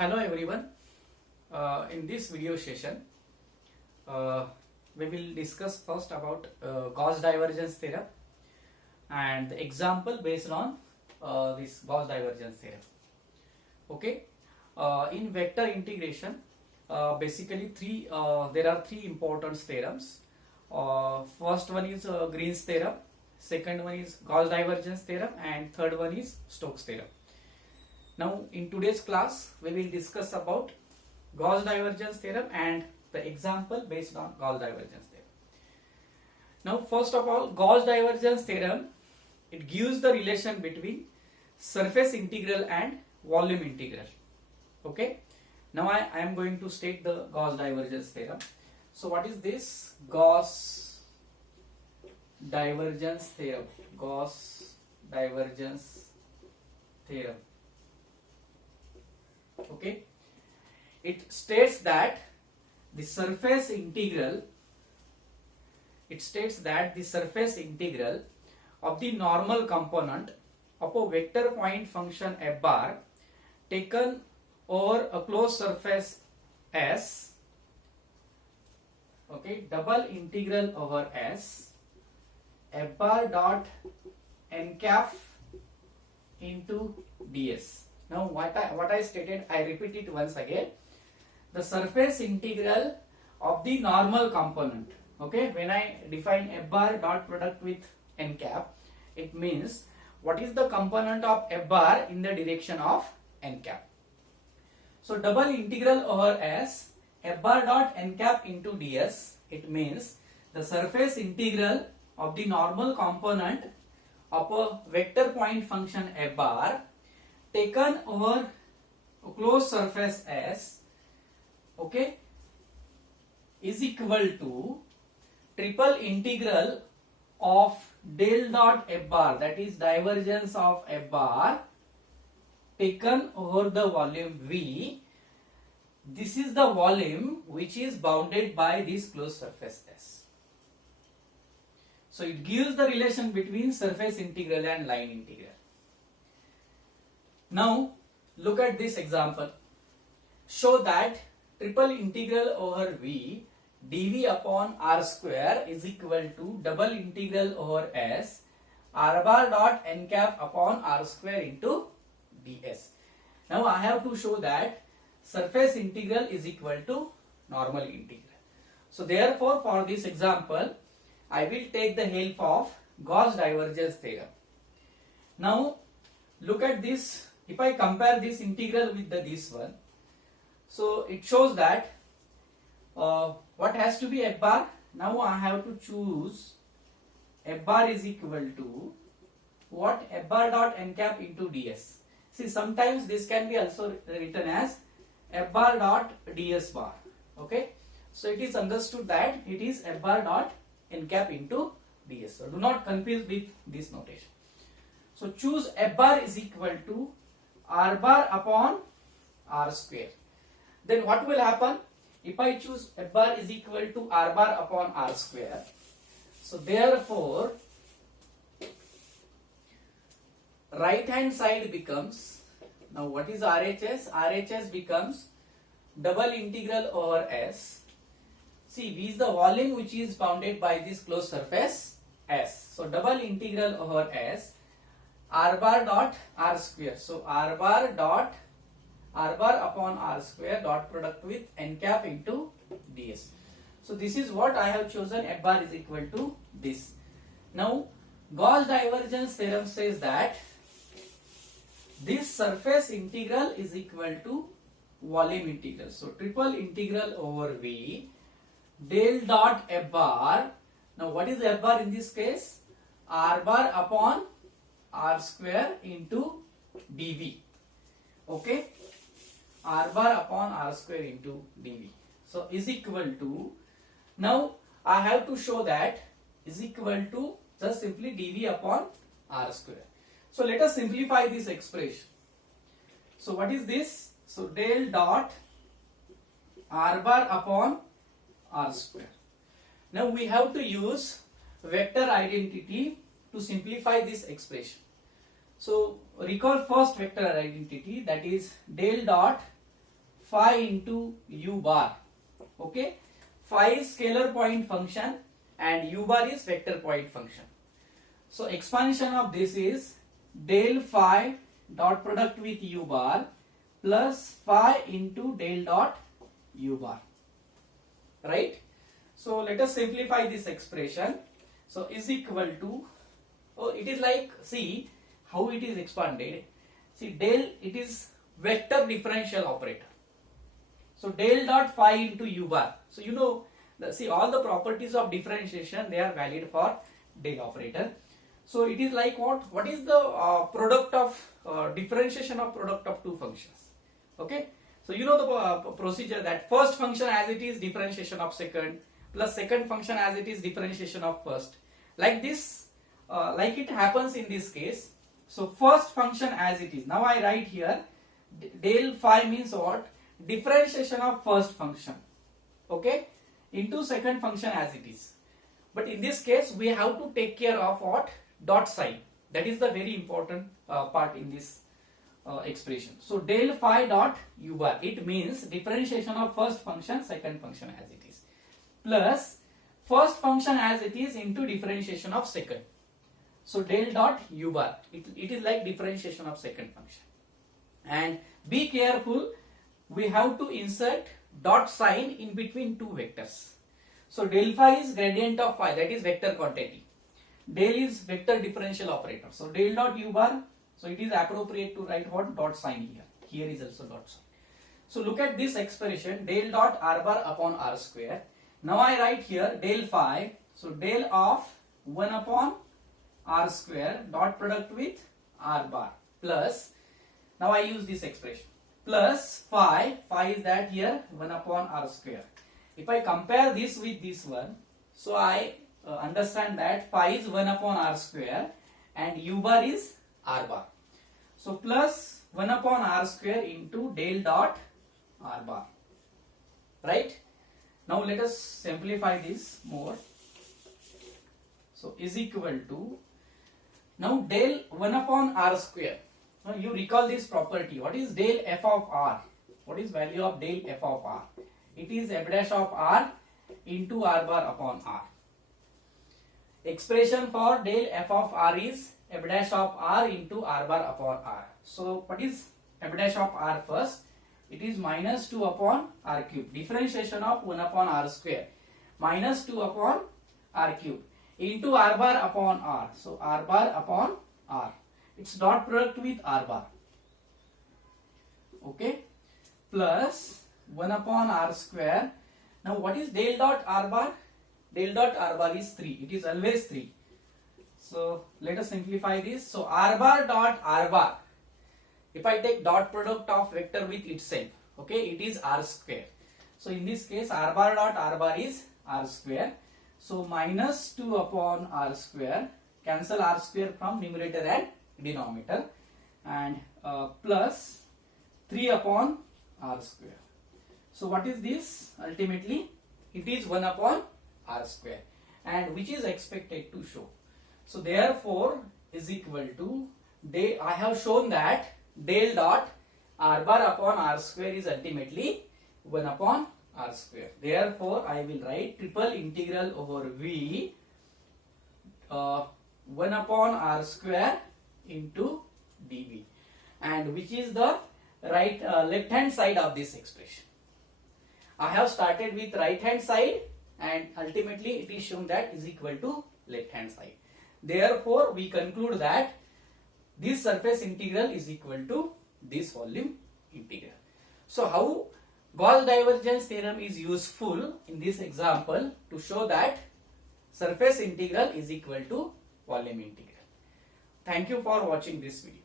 Hello everyone. In this video session, we will discuss first about Gauss divergence theorem and the example based on this Gauss divergence theorem. Okay. In vector integration, basically there are three important theorems. First one is Green's theorem, second one is Gauss divergence theorem, and third one is Stokes theorem. Now in today's class we will discuss about Gauss divergence theorem and the example based on Gauss divergence theorem. Now first of all, Gauss divergence theorem, it gives the relation between surface integral and volume integral. Okay. Now I am going to state the Gauss divergence theorem. So what is this? Gauss divergence theorem. Gauss divergence theorem. Okay, it states that the surface integral of the normal component of a vector point function f bar taken over a closed surface S, okay, double integral over S f bar dot n cap into ds. Now what I stated, I repeat it once again. The surface integral of the normal component. Okay, when I define f bar dot product with n cap, it means what is the component of f bar in the direction of n cap. So double integral over S f bar dot n cap into ds, it means the surface integral of the normal component of a vector point function f bar taken over a closed surface S, okay, is equal to triple integral of del dot f bar, that is divergence of f bar taken over the volume V. This is the volume which is bounded by this closed surface S. So it gives the relation between surface integral and line integral. Now look at this example. Show that triple integral over V dV upon r square is equal to double integral over S r bar dot n cap upon r square into ds. Now I have to show that surface integral is equal to normal integral. So therefore for this example I will take the help of Gauss divergence theorem. Now look at this. If I compare this integral with this one, so it shows that what has to be f bar? Now I have to choose f bar is equal to what? F bar dot n cap into ds. See, sometimes this can be also written as f bar dot ds bar. Okay, so it is understood that it is f bar dot n cap into ds. So do not confuse with this notation. So choose f bar is equal to r bar upon r square. Then what will happen if I choose f bar is equal to r bar upon r square? So therefore right hand side becomes, now what is RHS? RHS becomes double integral over S. See, V is the volume which is bounded by this closed surface S. So double integral over S r bar dot r square. So r bar upon r square dot product with n cap into ds. So this is what I have chosen, f bar is equal to this. Now Gauss divergence theorem says that this surface integral is equal to volume integral. So triple integral over V del dot f bar. Now what is f bar in this case? R bar upon r square into dv. Okay, r bar upon r square into dv. So is equal to, now I have to show that is equal to just simply dv upon r square. So let us simplify this expression. So what is this? So del dot r bar upon r square. Now we have to use vector identity to simplify this expression. So recall first vector identity, that is del dot phi into u bar. Okay, phi is scalar point function and u bar is vector point function. So expansion of this is del phi dot product with u bar plus phi into del dot u bar, right? So let us simplify this expression. So is equal to, it is like, see how it is expanded. See, del, it is vector differential operator. So del dot phi into u bar. So you know, see all the properties of differentiation, they are valid for del operator. So it is like what? What is the product of differentiation of product of two functions? Okay. So you know the procedure that first function as it is differentiation of second plus second function as it is differentiation of first. Like this, like it happens in this case. So first function as it is. Now I write here del phi means what? Differentiation of first function. Okay. Into second function as it is. But in this case we have to take care of what? Dot sign. That is the very important part in this expression. So del phi dot u bar, it means differentiation of first function, second function as it is, plus first function as it is into differentiation of second. So del dot u bar, it is like differentiation of second function. And be careful, we have to insert dot sign in between two vectors. So del phi is gradient of phi, that is vector quantity. Del is vector differential operator. So del dot u bar, so it is appropriate to write what? Dot sign here. Here is also dot sign. So look at this expression, del dot r bar upon r square. Now I write here del phi, so del of 1 upon r square dot product with r bar plus, now I use this expression, plus phi is that here 1 upon r square. If I compare this with this one, so I understand that phi is 1 upon r square and u bar is r bar. So plus 1 upon r square into del dot r bar, right? Now let us simplify this more. So is equal to, now del 1 upon r square. Now you recall this property. What is del f of r? What is value of del f of r? It is f dash of r into r bar upon r. Expression for del f of r is f dash of r into r bar upon r. So what is f dash of r first? It is minus 2 upon r cube. Differentiation of 1 upon r square. Minus 2 upon r cube into r bar upon r. So r bar upon r. It's dot product with r bar. Okay. Plus 1 upon r square. Now what is del dot r bar? Del dot r bar is 3. It is always 3. So let us simplify this. So r bar dot r bar. If I take dot product of vector with itself, okay, it is r square. So in this case r bar dot r bar is r square. So minus 2 upon r square. Cancel r square from numerator and denominator. And plus 3 upon r square. So what is this? Ultimately it is 1 upon r square, and which is expected to show. So therefore is equal to, I have shown that del dot r bar upon r square is ultimately 1 upon r square. Therefore I will write triple integral over v 1 upon r square into dv, and which is the right left hand side of this expression. I have started with right hand side and ultimately it is shown that is equal to left hand side. Therefore we conclude that this surface integral is equal to this volume integral. So how Gauss divergence theorem is useful in this example to show that surface integral is equal to volume integral. Thank you for watching this video.